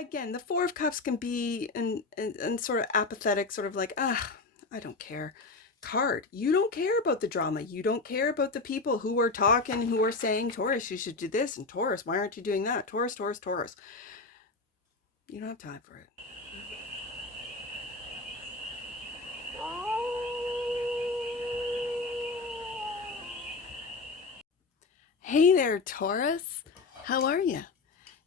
again, the Four of Cups can be and sort of apathetic, sort of like, I don't care. Card, you don't care about the drama. You don't care about the people who are talking, who are saying, Taurus, you should do this, and Taurus, why aren't you doing that? Taurus, Taurus, Taurus. You don't have time for it. Hey there, Taurus. How are you?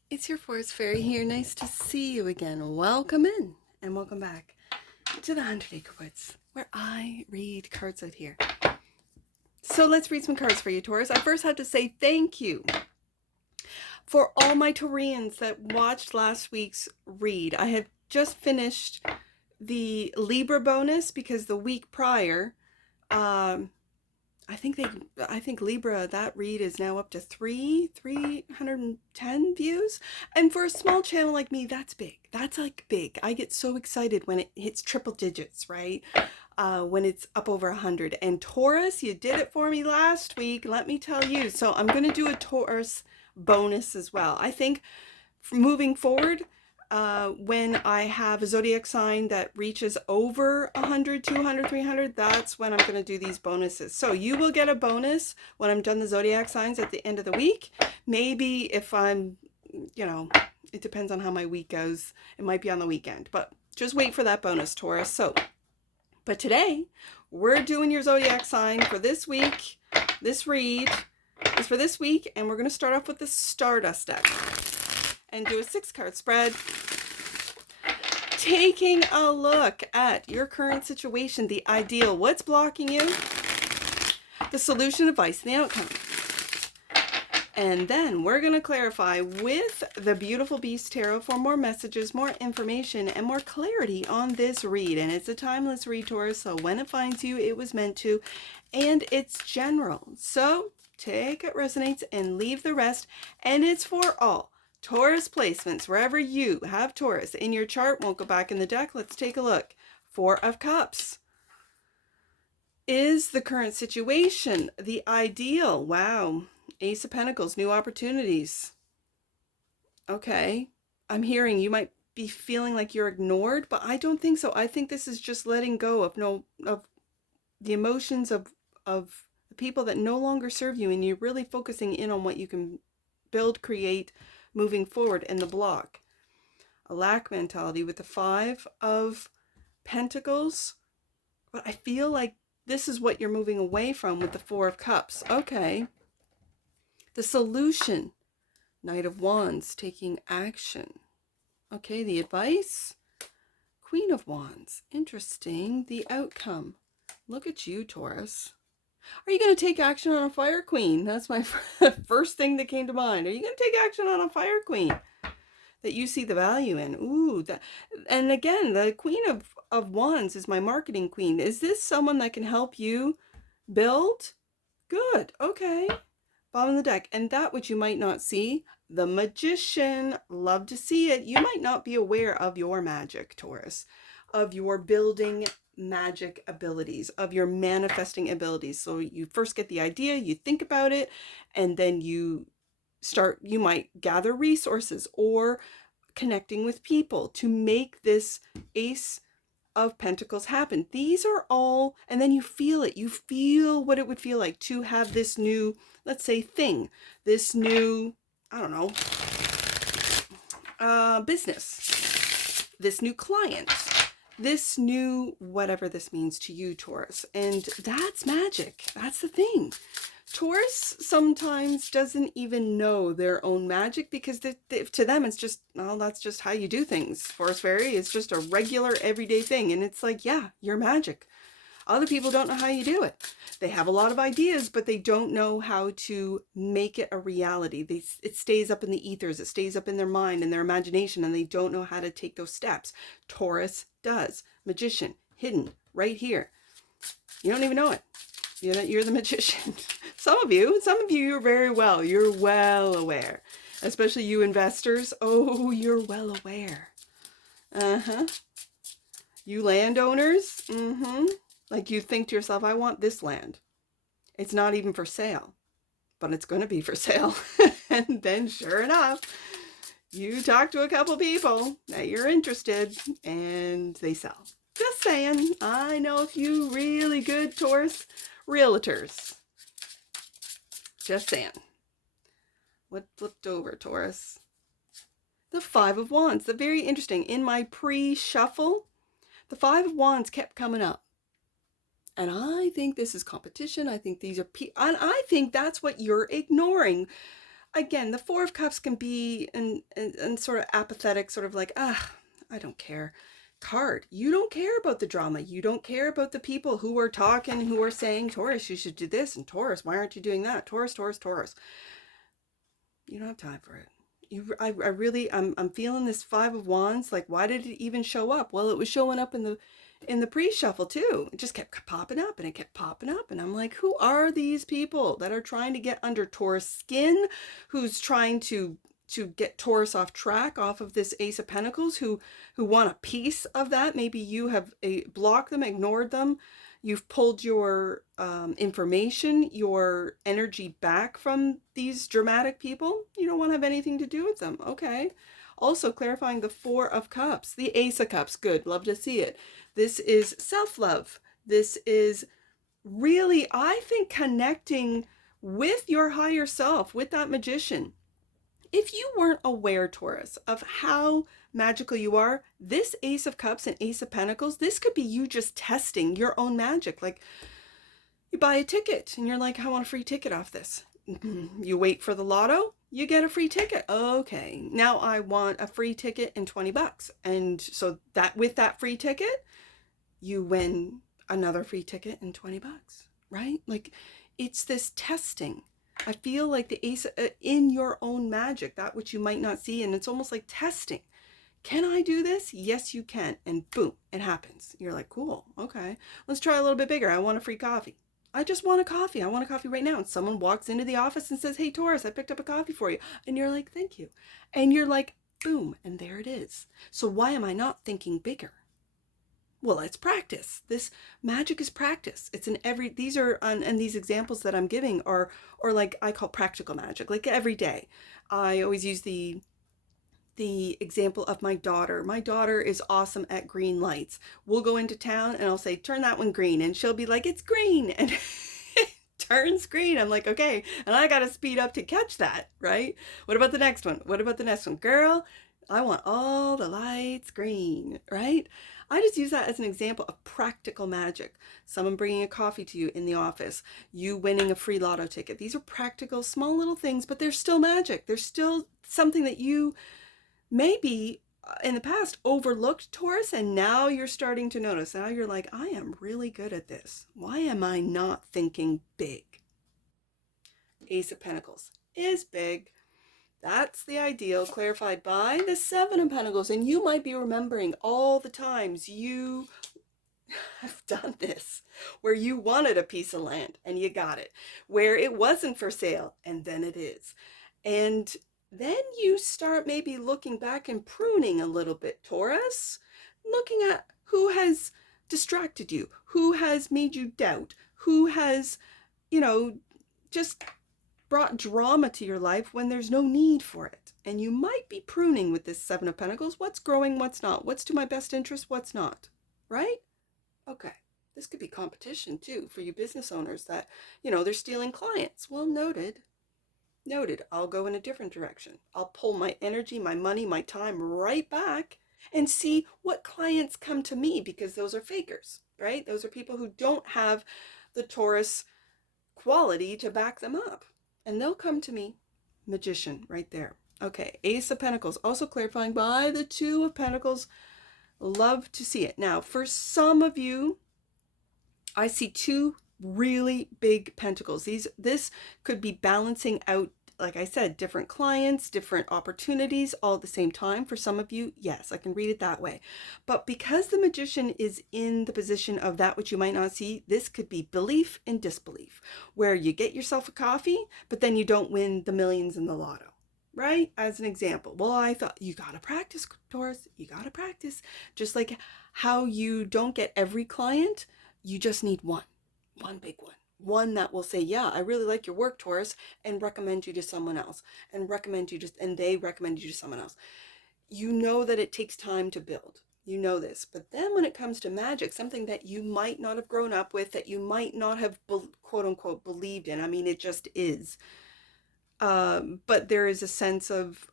It's your Forest Fairy here. Nice to see you again. Welcome in and welcome back to the 100 Acre Woods, where I read cards out here. So let's read some cards for you, Taurus. I first had to say thank you for all my Taurians that watched last week's read. I had just finished the Libra bonus because the week prior, I think Libra, that read is now up to 310 views. And for a small channel like me, that's big. That's like big. I get so excited when it hits triple digits, right? When it's up over 100. And Taurus, you did it for me last week, let me tell you. So I'm going to do a Taurus bonus as well. I think moving forward, when I have a zodiac sign that reaches over 100, 200, 300, that's when I'm going to do these bonuses. So you will get a bonus when I'm done the zodiac signs at the end of the week. Maybe if I'm, it depends on how my week goes. It might be on the weekend, but just wait for that bonus, Taurus. So, but today we're doing your zodiac sign for this week. This read is for this week, and we're going to start off with the Stardust deck and do a 6-card spread, taking a look at your current situation, the ideal, what's blocking you, the solution, advice, and the outcome. And then we're going to clarify with the Beautiful Beast Tarot for more messages, more information, and more clarity on this read. And it's a timeless read, Taurus, so when it finds you, it was meant to, and it's general. So take what resonates and leave the rest, and it's for all Taurus placements, wherever you have Taurus in your chart. Won't go back in the deck. Let's take a look. 4 of Cups. Is the current situation the ideal? Wow. Ace of Pentacles, new opportunities. Okay. I'm hearing you might be feeling like you're ignored, but I don't think so. I think this is just letting go of the emotions of the people that no longer serve you, and you're really focusing in on what you can build, create, moving forward in the block. A lack mentality with the 5 of Pentacles. But I feel like this is what you're moving away from with the 4 of Cups. Okay. The solution. Knight of Wands, taking action. Okay, the advice. Queen of Wands. Interesting. The outcome. Look at you, Taurus. Are you going to take action on a Fire Queen? That's my first thing that came to mind. Are you going to take action on a Fire Queen that you see the value in? Ooh, and again, the Queen of Wands is my marketing queen. Is this someone that can help you build? Good. Okay. Bottom of the deck. And that which you might not see, the Magician. Love to see it. You might not be aware of your magic, Taurus, of your building magic abilities, of your manifesting abilities. So you first get the idea, you think about it, and then you might gather resources or connecting with people to make this Ace of Pentacles happen. These are all, and then you feel it. You feel what it would feel like to have this new, let's say, thing, this new, I don't know, business, this new client, this new whatever this means to you, Taurus. And that's magic. That's the thing. Taurus sometimes doesn't even know their own magic because to them it's just, well, that's just how you do things. Forest Fairy is just a regular everyday thing. And it's like, yeah, you're magic. Other people don't know how you do it. They have a lot of ideas, but they don't know how to make it a reality. It stays up in the ethers. It stays up in their mind and their imagination, and they don't know how to take those steps. Taurus does. Magician, hidden right here. You don't even know it. You're the magician. Some of you, you're very well. You're well aware. Especially you investors. Oh, you're well aware. You landowners. Like you think to yourself, I want this land. It's not even for sale, but it's going to be for sale. And then sure enough, You talk to a couple people that you're interested and they sell. Just saying. I know a few really good Taurus realtors. Just saying. What flipped over, Taurus? The Five of Wands. The very interesting. In my pre-shuffle, the Five of Wands kept coming up. And I think this is competition. I think these are and I think that's what you're ignoring. Again, the Four of Cups can be and sort of apathetic, sort of like, I don't care. Card. You don't care about the drama. You don't care about the people who are talking, who are saying, Taurus, you should do this, and Taurus, why aren't you doing that? Taurus, Taurus, Taurus. You don't have time for it. I'm feeling this Five of Wands. Like, why did it even show up? Well, it was showing up in the pre-shuffle too. It just kept popping up and it kept popping up. And I'm like, who are these people that are trying to get under Taurus skin? Who's trying to get Taurus off track, off of this Ace of Pentacles, who want a piece of that? Maybe you have blocked them, ignored them. You've pulled your information, your energy back from these dramatic people. You don't want to have anything to do with them. Okay. Also clarifying the Four of Cups, the Ace of Cups. Good. Love to see it. This is self-love. This is really, I think, connecting with your higher self, with that magician. If you weren't aware, Taurus, of how magical you are, this Ace of Cups and Ace of Pentacles, this could be you just testing your own magic. Like, you buy a ticket and you're like, I want a free ticket off this. You wait for the lotto, you get a free ticket. Okay, now I want a free ticket and $20. And so that with that free ticket, you win another free ticket and $20, right? Like, it's this testing. I feel like the ace in your own magic, that which you might not see, and it's almost like testing. Can I do this? Yes, you can. And boom, it happens. You're like, cool, okay. Let's try a little bit bigger. I want a free coffee. I just want a coffee. I want a coffee right now. And someone walks into the office and says, hey, Taurus, I picked up a coffee for you. And you're like, thank you. And you're like, boom, and there it is. So why am I not thinking bigger? Well, it's practice. This magic is practice. It's in these are, and these examples that I'm giving are like, I call practical magic, like every day. I always use the example of my daughter. My daughter is awesome at green lights. We'll go into town and I'll say, turn that one green. And she'll be like, it's green. And it turns green. I'm like, okay. And I got to speed up to catch that, right? What about the next one? What about the next one? Girl, I want all the lights green, right? I just use that as an example of practical magic. Someone bringing a coffee to you in the office, you winning a free lotto ticket. These are practical, small little things, but they're still magic. They're still something that you maybe in the past overlooked, Taurus, and now you're starting to notice. Now you're like, I am really good at this. Why am I not thinking big? Ace of Pentacles is big. That's the ideal, clarified by the Seven of Pentacles. And you might be remembering all the times you have done this, where you wanted a piece of land and you got it, where it wasn't for sale and then it is. And then you start maybe looking back and pruning a little bit, Taurus, looking at who has distracted you, who has made you doubt, who has, just brought drama to your life when there's no need for it. And you might be pruning with this Seven of Pentacles. What's growing, what's not? What's to my best interest, what's not? Right? Okay. This could be competition too for you business owners that, they're stealing clients. Well, noted. I'll go in a different direction. I'll pull my energy, my money, my time right back and see what clients come to me, because those are fakers, right? Those are people who don't have the Taurus quality to back them up. And they'll come to me. Magician right there. Okay, Ace of Pentacles, also clarifying by the Two of Pentacles. Love to see it. Now, for some of you, I see two really big pentacles. This could be balancing out, like I said, different clients, different opportunities all at the same time. For some of you, yes, I can read it that way. But because the Magician is in the position of that which you might not see, this could be belief and disbelief, where you get yourself a coffee, but then you don't win the millions in the lotto, right? As an example. Well, I thought, you got to practice, Taurus. You got to practice. Just like how you don't get every client, you just need one big one. one that will say, yeah, I really like your work, Taurus, and recommend you to someone else, and they recommend you to someone else. You know that it takes time to build. You know this. But then when it comes to magic, something that you might not have grown up with, that you might not have quote unquote believed in. I mean, it just is. But there is a sense of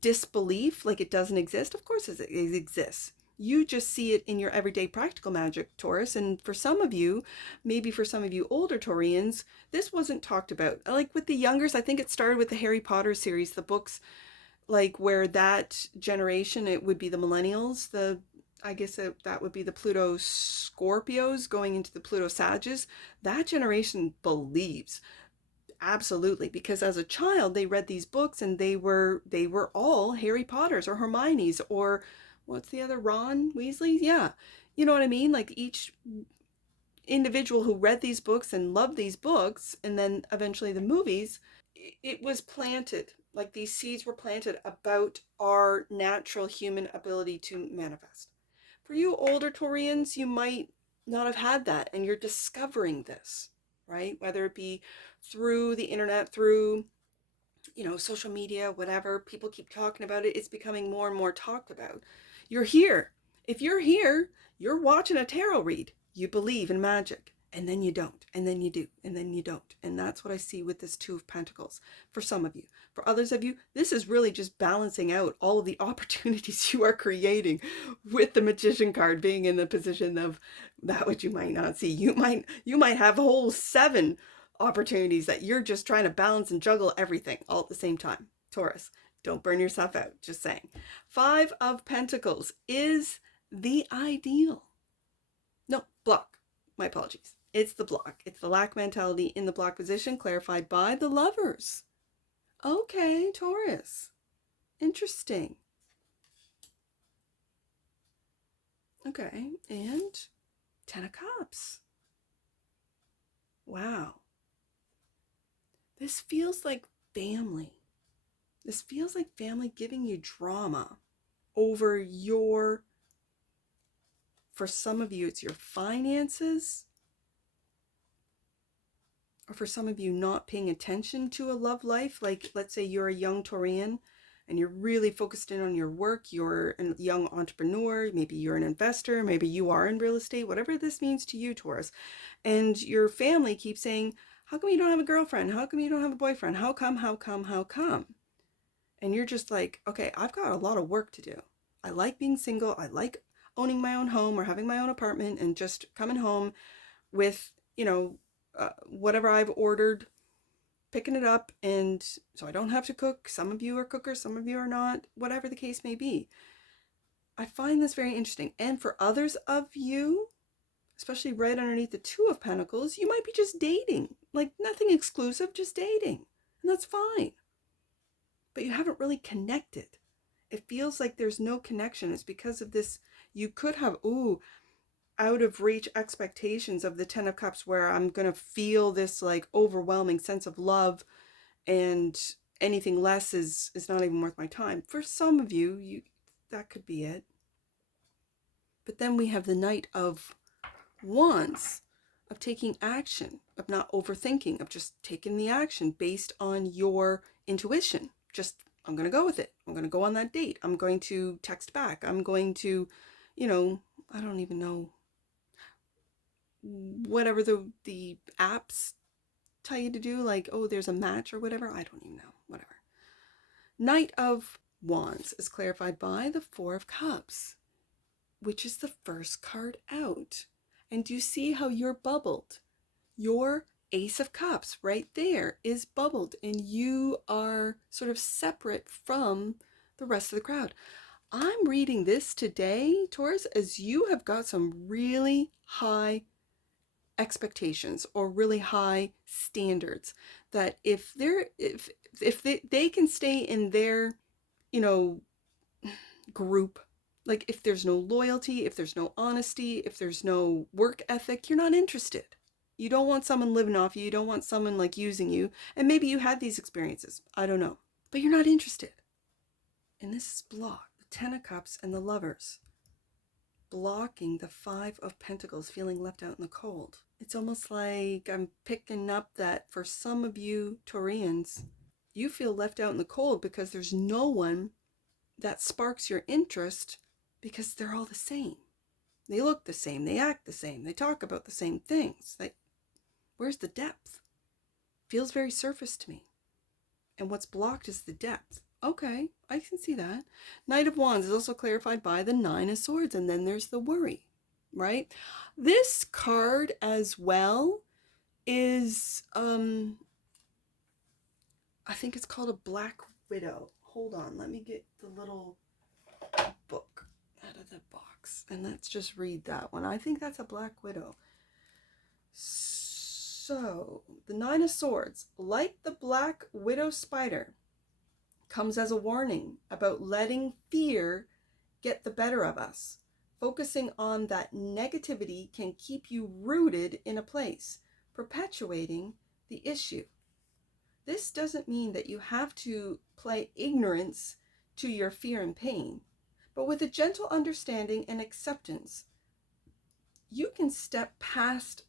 disbelief, like it doesn't exist. Of course it exists. You just see it in your everyday practical magic, Taurus. And for some of you, maybe for some of you older Taurians, this wasn't talked about. Like with the youngers, I think it started with the Harry Potter series, the books, like where that generation, it would be the millennials, I guess that would be the Pluto Scorpios going into the Pluto Sages. That generation believes. Absolutely, because as a child they read these books and they were all Harry Potters or Hermione's or what's the other, Ron Weasley? Yeah. You know what I mean? Like each individual who read these books and loved these books and then eventually the movies, it was planted, like these seeds were planted about our natural human ability to manifest. For you older Taurians, you might not have had that, and you're discovering this, right? Whether it be through the internet, through, social media, whatever, people keep talking about it. It's becoming more and more talked about. You're here. If you're here, you're watching a tarot read. You believe in magic, and then you don't, and then you do, and then you don't. And that's what I see with this Two of Pentacles for some of you. For others of you, this is really just balancing out all of the opportunities you are creating with the Magician card being in the position of that which you might not see. You might have a whole 7 opportunities that you're just trying to balance and juggle everything all at the same time. Taurus, don't burn yourself out. Just saying. 5 of Pentacles is the ideal. No, block. My apologies. It's the block. It's the lack mentality in the block position, clarified by the Lovers. Okay, Taurus. Interesting. Okay, and 10 of Cups. Wow. This feels like family. This feels like family giving you drama over for some of you, it's your finances, or for some of you, not paying attention to a love life. Like, let's say you're a young Taurian and you're really focused in on your work. You're a young entrepreneur. Maybe you're an investor. Maybe you are in real estate, whatever this means to you, Taurus. And your family keeps saying, how come you don't have a girlfriend? How come you don't have a boyfriend? How come, how come, how come? And you're just like, okay, I've got a lot of work to do. I like being single. I like owning my own home or having my own apartment and just coming home with, whatever I've ordered, picking it up. And so I don't have to cook. Some of you are cookers, some of you are not, whatever the case may be. I find this very interesting. And for others of you, especially right underneath the Two of Pentacles, you might be just dating, like nothing exclusive, just dating. And that's fine. But you haven't really connected. It feels like there's no connection. It's because of this. You could have, out of reach expectations of the 10 of Cups, where I'm going to feel this like overwhelming sense of love, and anything less is not even worth my time. For some of you, that could be it. But then we have the Knight of Wands, of taking action, of not overthinking, of just taking the action based on your intuition. Just, I'm going to go with it. I'm going to go on that date. I'm going to text back. I'm going to, I don't even know, whatever the apps tell you to do, like, oh, there's a match or whatever. I don't even know, whatever. Knight of Wands is clarified by the Four of Cups, which is the first card out. And do you see how you're bubbled? Your Ace of Cups right there is bubbled, and you are sort of separate from the rest of the crowd. I'm reading this today, Taurus, as you have got some really high expectations or really high standards, that if they can stay in their, group, like if there's no loyalty, if there's no honesty, if there's no work ethic, you're not interested. You don't want someone living off you. You don't want someone like using you. And maybe you had these experiences. I don't know. But you're not interested. And this is blocked. The 10 of Cups and the Lovers. Blocking the 5 of Pentacles, feeling left out in the cold. It's almost like I'm picking up that for some of you Taurians, you feel left out in the cold because there's no one that sparks your interest because they're all the same. They look the same, they act the same, they talk about the same things. Where's the depth? Feels very surface to me. And what's blocked is the depth. Okay, I can see that. Knight of Wands is also clarified by the Nine of Swords, and then there's the worry, right? This card as well is, I think it's called a Black Widow. Hold on, let me get the little book out of the box, and let's just read that one. I think that's a Black Widow. So, the Nine of Swords, like the Black Widow spider, comes as a warning about letting fear get the better of us. Focusing on that negativity can keep you rooted in a place, perpetuating the issue. This doesn't mean that you have to play ignorance to your fear and pain, but with a gentle understanding and acceptance, you can step past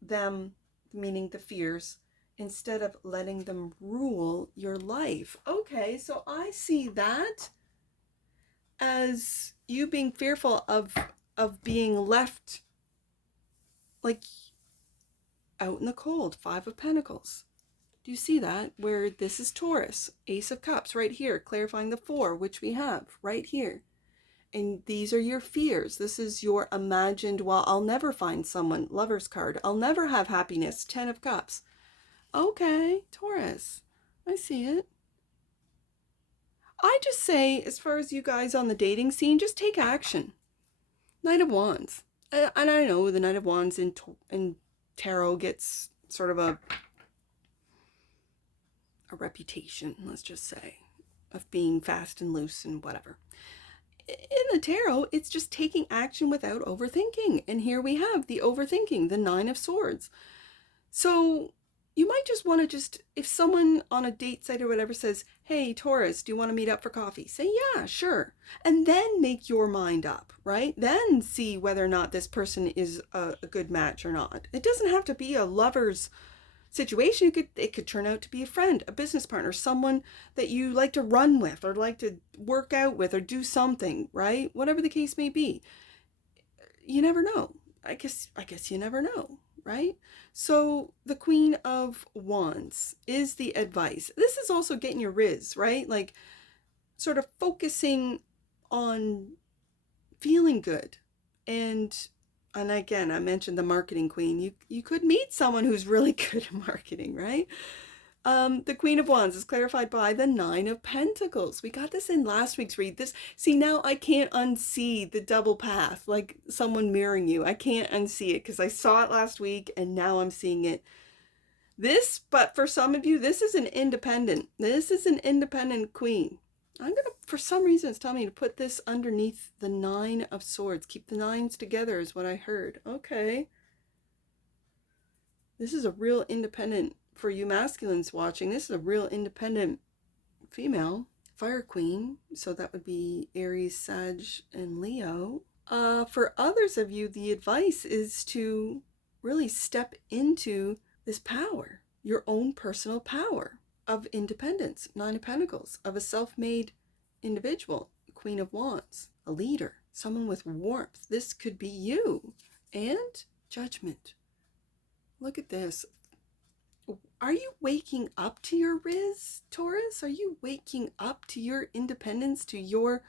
them, meaning the fears, instead of letting them rule your life. Okay, so I see that as you being fearful of being left like out in the cold. Five of Pentacles. Do you see that? Where this is Taurus, Ace of Cups right here, clarifying the four, which we have right here. And these are your fears. This is your imagined, well, I'll never find someone, Lover's card. I'll never have happiness, 10 of Cups. Okay, Taurus, I see it. I just say, as far as you guys on the dating scene, just take action. Knight of Wands. And I know the Knight of Wands in tarot gets sort of a reputation, let's just say, of being fast and loose and whatever. In the tarot, it's just taking action without overthinking. And here we have the overthinking, the Nine of Swords. So you might just want to if someone on a date site or whatever says, hey, Taurus, do you want to meet up for coffee? Say, yeah, sure. And then make your mind up, right? Then see whether or not this person is a good match or not. It doesn't have to be a lover's situation. It could turn out to be a friend, a business partner, someone that you like to run with or like to work out with or do something, right? Whatever the case may be. You never know. I guess you never know, right? So the Queen of Wands is the advice. This is also getting your riz, right? Like sort of focusing on feeling good. And again, I mentioned the marketing queen. You could meet someone who's really good at marketing, right? The Queen of Wands is clarified by the Nine of Pentacles. We got this in last week's read. See, now I can't unsee the double path, like someone mirroring you. I can't unsee it because I saw it last week and now I'm seeing it. But for some of you, this is an independent. This is an independent queen. For some reason, it's telling me to put this underneath the Nine of Swords. Keep the nines together is what I heard. Okay. This is a real independent, for you masculines watching, this is a real independent female. Fire queen. So that would be Aries, Sag, and Leo. For others of you, the advice is to really step into this power, your own personal power of independence. Nine of Pentacles, of a self-made individual, Queen of Wands, a leader, someone with warmth. This could be you. And Judgment. Look at this. Are you waking up to your riz, Taurus? Are you waking up to your independence, to your...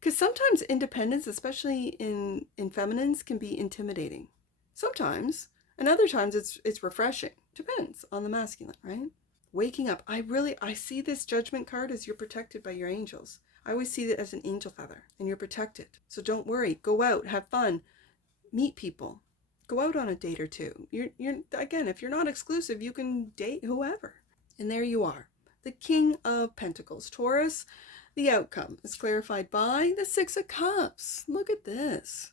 Because sometimes independence, especially in feminines, can be intimidating. Sometimes. And other times it's refreshing. Depends on the masculine, right? Waking up. I see this Judgment card as you're protected by your angels. I always see it as an angel feather, and you're protected. So don't worry. Go out, have fun, meet people, go out on a date or two. You're again, if you're not exclusive, you can date whoever. And there you are, the King of Pentacles, Taurus. The outcome is clarified by the Six of Cups. Look at this.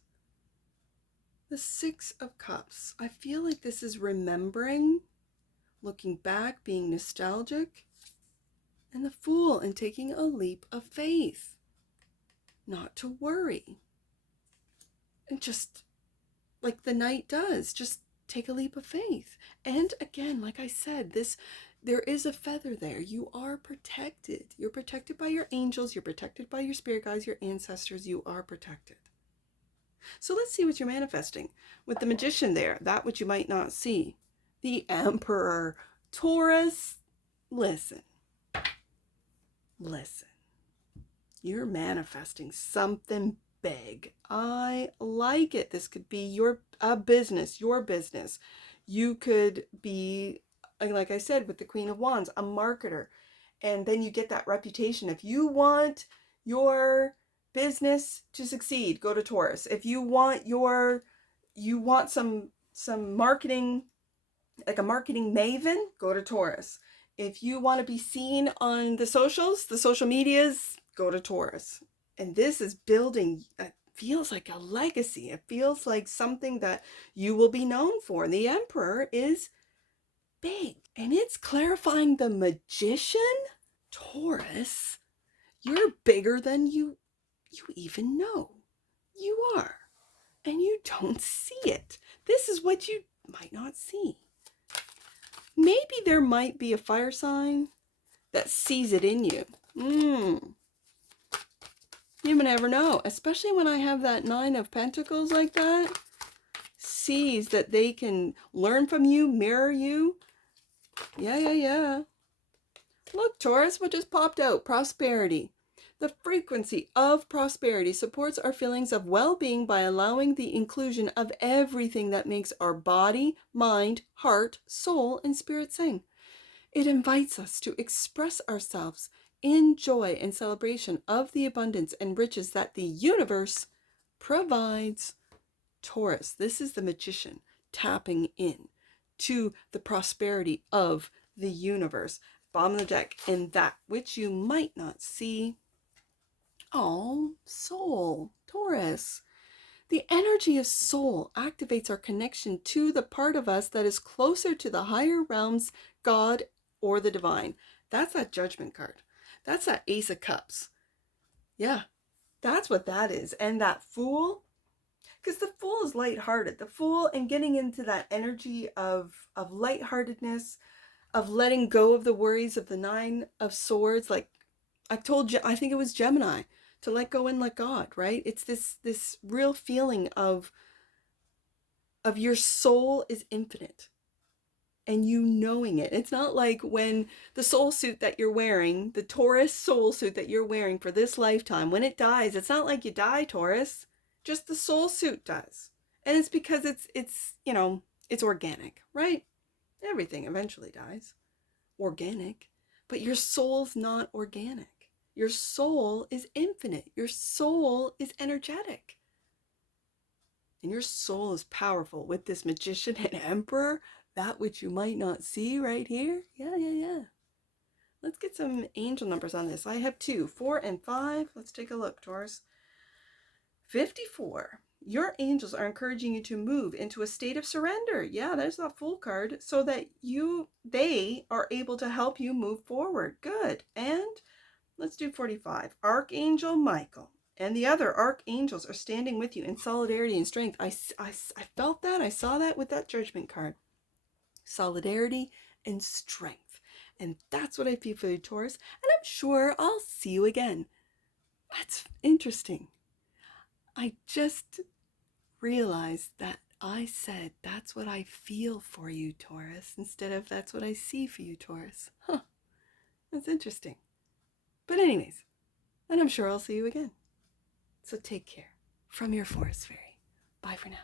The Six of Cups. I feel like this is remembering, looking back, being nostalgic. And the Fool, and taking a leap of faith. Not to worry. And just, like the knight does. Just take a leap of faith. And again, like I said, there is a feather there. You are protected. You're protected by your angels. You're protected by your spirit guides, your ancestors. You are protected. So let's see what you're manifesting. With the magician there, that which you might not see. The emperor. Taurus, listen. Listen. You're manifesting something big. I like it. This could be a business, your business. You could be, like I said, with the Queen of Wands, a marketer. And then you get that reputation. If you want your business to succeed, go to Taurus. If you want some marketing, like a marketing maven, go to Taurus. If you want to be seen on the socials, the social medias, go to Taurus. And this is building, it feels like a legacy. It feels like something that you will be known for. And the Emperor is big. And it's clarifying the magician. Taurus, you're bigger than you even know. You are. And you don't see it. This is what you might not see. Maybe there might be a fire sign that sees it in you. You never know, especially when I have that 9 of Pentacles like that. Sees that they can learn from you, mirror you. Yeah. Look, Taurus, what just popped out? Prosperity. The frequency of prosperity supports our feelings of well-being by allowing the inclusion of everything that makes our body, mind, heart, soul, and spirit sing. It invites us to express ourselves in joy and celebration of the abundance and riches that the universe provides. Taurus, this is the magician tapping in to the prosperity of the universe. Bottom of the deck, and that which you might not see. Oh, soul, Taurus. The energy of soul activates our connection to the part of us that is closer to the higher realms, God, or the divine. That's that Judgment card. That's that Ace of Cups. Yeah, that's what that is. And that Fool, because the Fool is lighthearted. The Fool, and getting into that energy of lightheartedness, of letting go of the worries of the 9 of Swords. Like I told you, I think it was Gemini, to let go and let God, right? It's this real feeling of your soul is infinite and you knowing it. It's not like when the soul suit that you're wearing, the Taurus soul suit that you're wearing for this lifetime, when it dies, it's not like you die, Taurus. Just the soul suit does. And it's because it's organic, right? Everything eventually dies. Organic. But your soul's not organic. Your soul is infinite. Your soul is energetic. And your soul is powerful with this magician and emperor, that which you might not see right here. Yeah. Let's get some angel numbers on this. I have 2, 4, and 5. Let's take a look, Taurus. 54. Your angels are encouraging you to move into a state of surrender. Yeah, there's that Fool card. So that they are able to help you move forward. Good. And let's do 45. Archangel Michael and the other archangels are standing with you in solidarity and strength. I felt that. I saw that with that Judgment card. Solidarity and strength. And that's what I feel for you, Taurus. And I'm sure I'll see you again. That's interesting. I just realized that I said that's what I feel for you, Taurus, instead of that's what I see for you, Taurus. Huh. That's interesting. But anyways, and I'm sure I'll see you again. So take care. From your Forest Fairy. Bye for now.